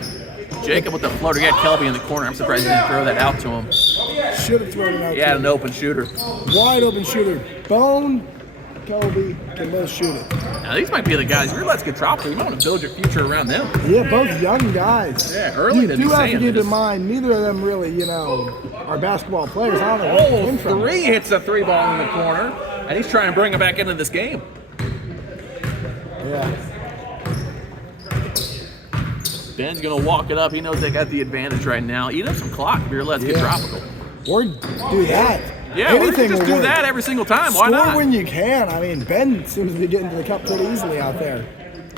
Jacob with the floater, he had Kelby in the corner. I'm surprised he didn't throw that out to him. Should have thrown it out. He had an open shooter. Wide open shooter. Bone, Kelby can both shoot it. Now these might be the guys. If you're Let's Get Tropical, you might want to build your future around them. Yeah, both young guys. Yeah, early you to do be have saying to keep this. in mind, neither of them really, are basketball players. I don't know where they came from. Three hits a three ball in the corner, and he's trying to bring him back into this game. Yeah. Ben's going to walk it up. He knows they got the advantage right now. Eat up some clock if you're Let's Get Tropical. Or do that. Yeah, or you anything can just will do work. that every single time. Why Score not? when you can. I mean, Ben seems to be getting to the cup pretty easily out there.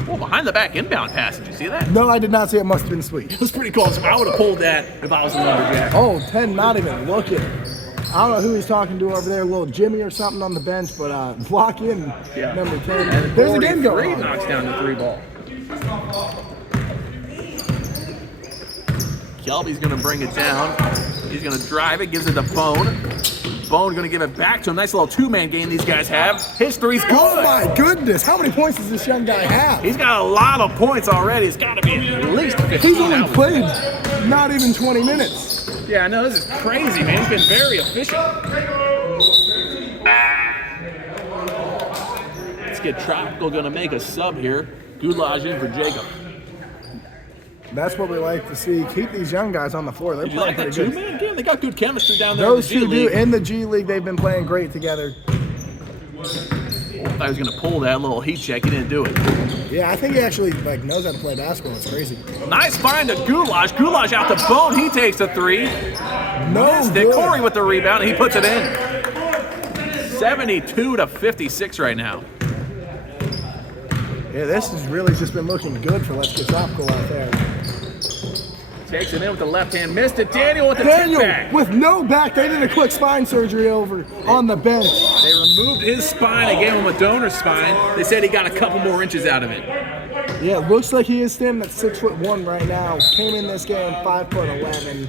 Well, behind the back inbound pass. Did you see that? No, I did not see it. Must have been sweet. It was pretty close. I would have pulled that if I was the Lumberjack. Oh, 10 not even looking. I don't know who he's talking to over there, little Jimmy or something on the bench, but lock in number 10. And There's a game going on. knocks down the three ball. Kelby's going to bring it down. He's going to drive it, gives it to Bone. Bone going to give it back to him. Nice little two-man game these guys have. His three's good. Oh my goodness, how many points does this young guy have? He's got a lot of points already. It's got to be at least 15. He's only played not even 20 minutes. Yeah, I know. This is crazy, man. He's been very efficient. Let's Get Tropical going to make a sub here. Goulage in for Jacob. That's what we like to see. Keep these young guys on the floor. They're Did you playing like that pretty two-man good. game? They got good chemistry down there Those in the two G do. League. In the G League, they've been playing great together. I thought he was going to pull that little heat check. He didn't do it. Yeah, I think he actually knows how to play basketball. It's crazy. Nice find to Goulage. Goulage out the Bone. He takes the three. No Good. good. Corey with the rebound, and he puts it in. 72 to 56 right now. Yeah, this has really just been looking good for Let's Get Tropical out there. Takes it in with the left hand. Missed it. Daniel with the Daniel tip back. with no back. They did a quick spine surgery over on the bench. They removed his spine. They gave him a donor spine. They said he got a couple more inches out of it. Yeah, looks like he is standing at 6'1" right now. Came in this game 5'11",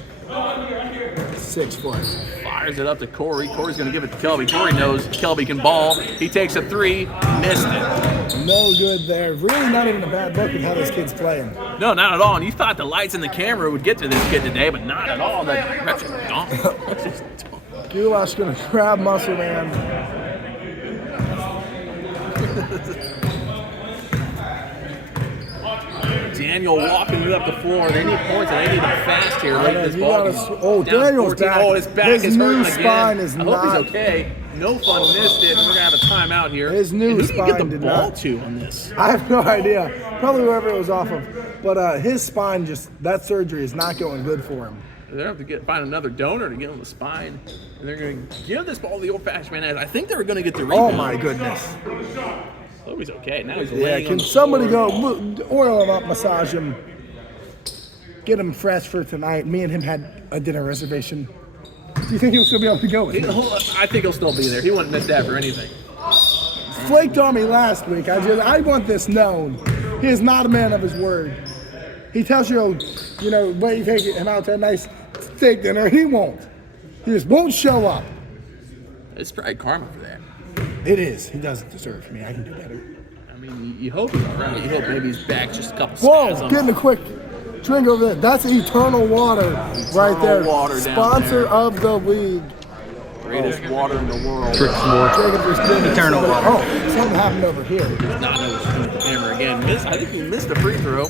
6 foot. Fires it up to Corey. Corey's going to give it to Kelby. Corey knows Kelby can ball. He takes a three. Missed it. No good there. Really not even a bad look at how this kid's playing. No, not at all. And you thought the lights and the camera would get to this kid today, but not at all. That's just dumb. That's just dumb. Goulash gonna grab Muscle Man. Daniel walking it up the floor. They need points, and they need them fast here late in this ball game. Oh, Down Daniel's 14. back. Oh, his back His is new hurting spine again. is I hope not. he's okay. No Fun missed it. We're going to have a timeout here. His new and who spine did he get did the ball not. to on this? I have no idea. Probably whoever it was off of. But his spine that surgery is not going good for him. They're going to have to find another donor to get on the spine. And they're going to give this ball to the old-fashioned man. I think they were going to get the rebound. Oh my goodness. Oh, he's okay. Now he's Yeah, laying on can the somebody floor. go oil him up, massage him, get him fresh for tonight? Me and him had a dinner reservation. Do you think he'll still be able to go with me? I think he'll still be there. He wouldn't miss that for anything. Flaked on me last week. I want this known. He is not a man of his word. He tells you, what you take him out to a nice steak dinner, and he won't. He just won't show up. It's probably karma for that. It is. He doesn't deserve me. I can do better. I mean, you hope he's all right. You hope maybe he's back just a couple Whoa, spasms. getting a quick drink over there. That's Eternal Water right there. Water down Sponsor there. of the league. Greatest water in the world. Jacob was doing Eternal Water. Oh, something happened over here. Not noticing the camera again. I think he missed a free throw.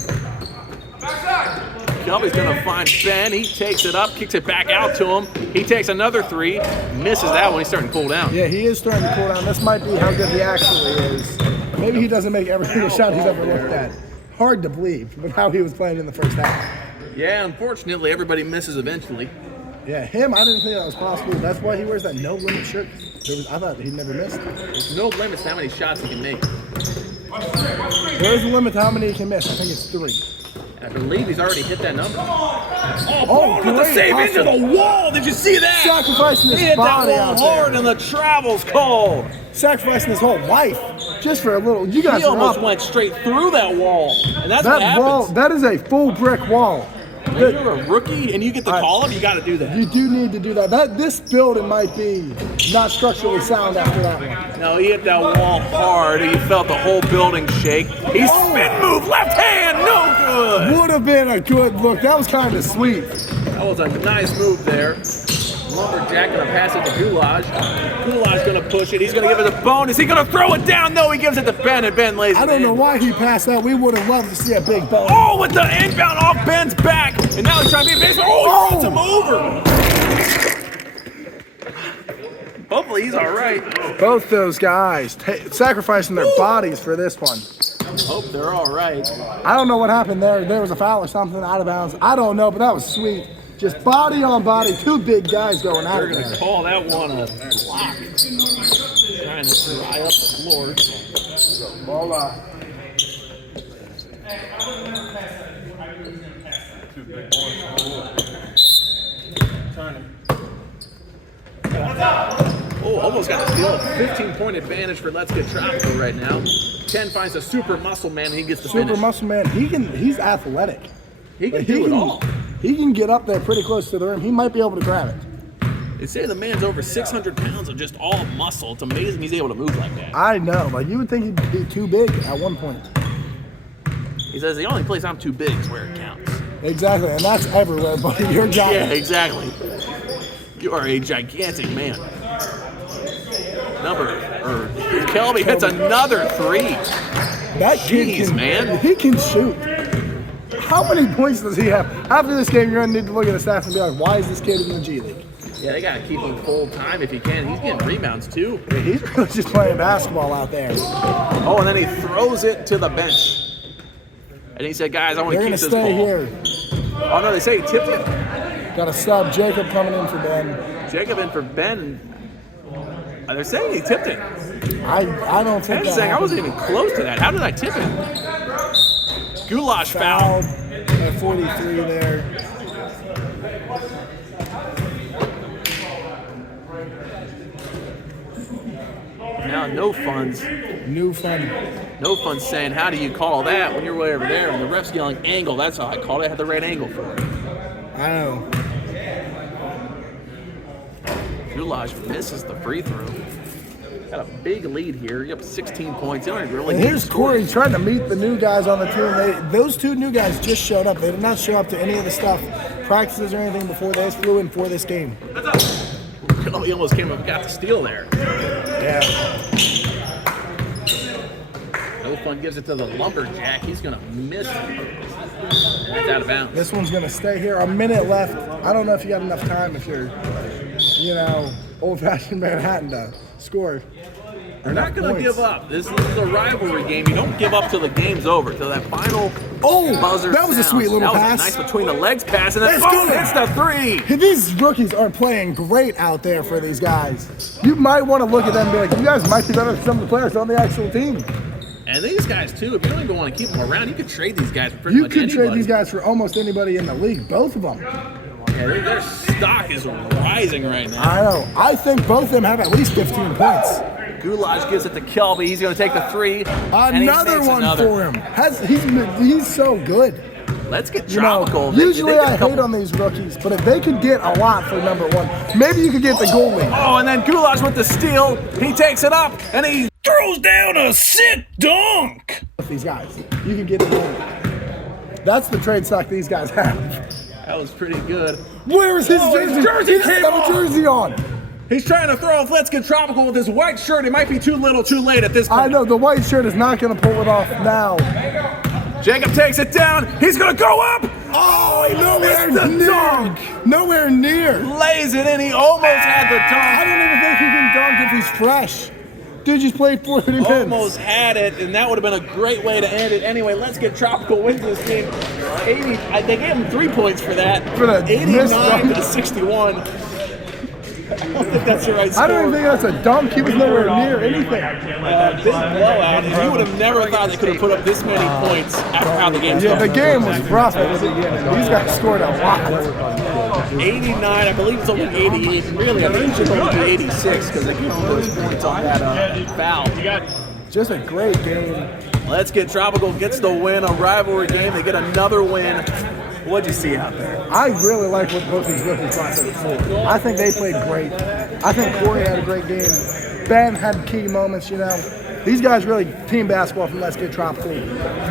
Kelby's going to find Ben. He takes it up, kicks it back out to him. He takes another three, misses that one. He's starting to cool down. Yeah, he is starting to cool down. This might be how good he actually is. Maybe he doesn't make every single shot he's ever looked at. Hard to believe with how he was playing in the first half. Yeah, unfortunately, everybody misses eventually. Yeah, him, I didn't think that was possible. That's why he wears that no-limit shirt. I thought he'd never missed. There's no limits to how many shots he can make. There is a limit to how many he can miss. I think it's 3. I believe he's already hit that number. Oh, Oh, with the great save hustle. into the wall. Did you see that? Sacrificing his He hit that body wall out hard, there. and the travel's called. Sacrificing his whole life just for a little. You guys He are almost up. went straight through that wall, and that's what That happens. wall, that is a full brick wall. When you're a rookie and you get the call up, you got to do that. You do need to do that. This building might be not structurally sound after that one. No, he hit that wall hard. You felt the whole building shake. He spin move, left hand, no good. Would have been a good look. That was kind of sweet. That was a nice move there. Lumberjack gonna pass it to Goulash. Goulash gonna push it. He's gonna give it a bonus. He's gonna throw it down. No, he gives it to Ben, and Ben lays it I don't in. know why he passed that. We would have loved to see a big ball. Oh, with the inbound off Ben's back, and now he's trying to be a base. Oh, he rolls him over. Hopefully he's all right. Both those guys sacrificing their bodies for this one. Hope they're all right. I don't know what happened there. There was a foul or something out of bounds. I don't know, but that was sweet. Just body on body, 2 big guys going at They're it gonna there. call that one a block. Trying to dry up the floor. Ball Oh, almost got a steal. 15-point advantage for Let's Get Tropical right now. Ken finds a super muscle man, and he gets the Super finish. muscle man. He's athletic. He can Like, do it all. He can get up there pretty close to the rim. He might be able to grab it. They say the man's over 600 pounds of just all muscle. It's amazing he's able to move like that. I know. Like, you would think he'd be too big at one point. He says the only place I'm too big is where it counts. Exactly, and that's everywhere, buddy. You're Yeah, giant. exactly. You are a gigantic man. Kelby hits another three. That kid Jeez, can, man. He can shoot. How many points does he have? After this game, you're going to need to look at the stats and be like, why is this kid in the G League? Yeah, they got to keep him full time if he can. He's getting rebounds too. He's really just playing basketball out there. Oh, and then he throws it to the bench. And he said, guys, I want They're to going to keep this stay ball. here. Oh, no, they say he tipped it. Got a sub. Jacob coming in for Ben. Jacob in for Ben. They're saying he tipped it. I don't think I'm that saying I wasn't happened. even close to that. How did I tip it? Goulash foul. At 43 there. Now no funds. New fun. No fun saying, how do you call that when you're way over there? And the ref's yelling angle. That's how I called it. I had the right angle for it. I know. Goulash misses the free throw. Got a big lead here. You're up 16 points. You don't really And need here's to score. Corey trying to meet the new guys on the team. Those 2 new guys just showed up. They did not show up to any of the stuff, practices or anything before they just flew in for this game. Oh, he almost came up and got the steal there. Yeah. No Fun gives it to the Lumberjack. He's going to miss. And it's out of bounds. This one's going to stay here. A minute left. I don't know if you got enough time if you're, old-fashioned Manhattan to score. They're not going to give up. This is a rivalry game. You don't give up till the game's over, till that final buzzer that was a sounds. sweet little that pass. Was a nice between the legs pass, and then That's good. hits the three. These rookies are playing great out there for these guys. You might want to look at them and be like, you guys might be better than some of the players on the actual team. And these guys, too, if you don't even want to keep them around, you could trade these guys for pretty You much could anybody. trade these guys for almost anybody in the league, both of them. Yeah, their stock is rising right now. I know. I think both of them have at least 15 points. Goulash gives it to Kelby. He's going to take the three. and he Another makes one another. for him. He's so good. Let's get tropical. Usually They I get a hate on these rookies, but if they could get a lot for number one, maybe you could get the goalie. Oh, and then Goulash with the steal. He takes it up, and he throws down a sick dunk. With these guys, you can get it. That's the trade stock these guys have. That was pretty good. Where is his jersey? his jersey He doesn't came have off. a jersey on. He's trying to throw a Let's Get Tropical with his white shirt. It might be too little, too late at this point. I know, the white shirt is not going to pull it off now. Jacob takes it down. He's going to go up. Oh, he missed the dunk. Nowhere near. Lays it in. He almost had the I dunk. don't even think he can dunk if he's fresh. Dude just played 40 minutes. Almost had it, and that would have been a great way to end it. Anyway, Let's Get Tropical wins this game. 80. They gave him 3 points for that. For the missed 89 dunk. to 61. I don't think that's the right score. I don't even think that's a dunk. He was nowhere near anything. This blowout, and you would have never thought they could have put up this many points after how the game's Yeah, the going. game was rough at the beginning. These guys scored a lot. 89, I believe it's only 88. Really, I think it should only be 86 because they gave them those points on that foul. Just a great game. Let's Get Tropical gets the win, a rivalry game. They get another win. What'd you see out there? I really like what both these rookies brought to the floor. I think they played great. I think Corey had a great game. Ben had key moments, These guys really team basketball from Let's Get Tropical.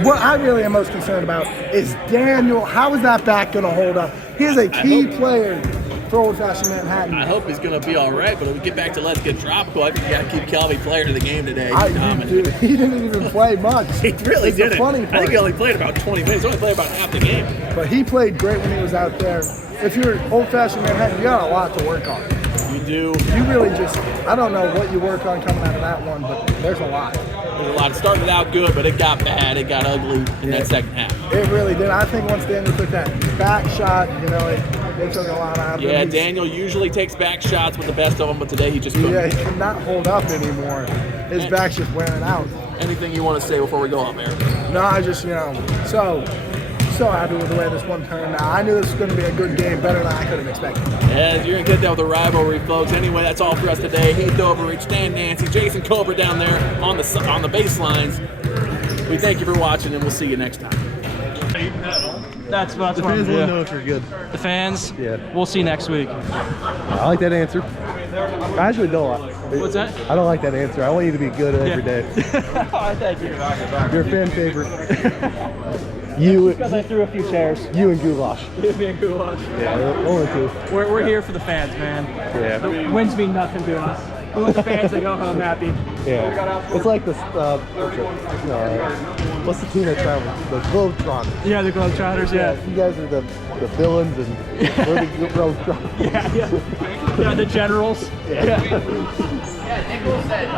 What I really am most concerned about is Daniel. How is that back going to hold up? He is a key player for old-fashioned Manhattan. I hope he's going to be all right, but if we get back to Let's Get Tropical, I think you got to keep Kelby player of the game today. He didn't even play much. He really It's the didn't. funny I part. think he only played about 20 minutes. He only played about half the game. But he played great when he was out there. If you're old-fashioned Manhattan, you got a lot to work on. You do. You really I don't know what you work on coming out of that one, but there's a lot. There's a lot. It started out good, but it got bad. It got ugly in that second half. It really did. I think once Daniel took that back shot, they took a lot out of him. Yeah, He's- Daniel usually takes back shots with the best of them, but today he just couldn't. Yeah, he cannot hold up anymore. His back's just wearing out. Anything you want to say before we go up there? No, I just, so happy with the way this one turned out. I knew this was going to be a good game, better than I could have expected. Yeah, you're going to get that with the rivalry, folks. Anyway, that's all for us today. Heath Overreach, Dan Nancy, Jason Cobra down there on the baselines. We thank you for watching, and we'll see you next time. That's what The I'm fans doing. want to know if you're good. The fans? Yeah. We'll see next week. I like that answer. I actually don't. What's that? I don't like that answer. I want you to be good every day. Oh, thank you. You're a fan favorite. You, Because I threw a few chairs. you and Goulash. Me and Goulash. Yeah, only two. We're here for the fans, man. Yeah. The wins mean nothing to us. We want the fans to go home happy. Yeah. It's like this. What's the team that travels? The Globetrotters. Yeah, the Globetrotters, yeah. You guys are the villains, and we're the Globetrotters. Yeah, the generals. Yeah. Yeah, Nichols said,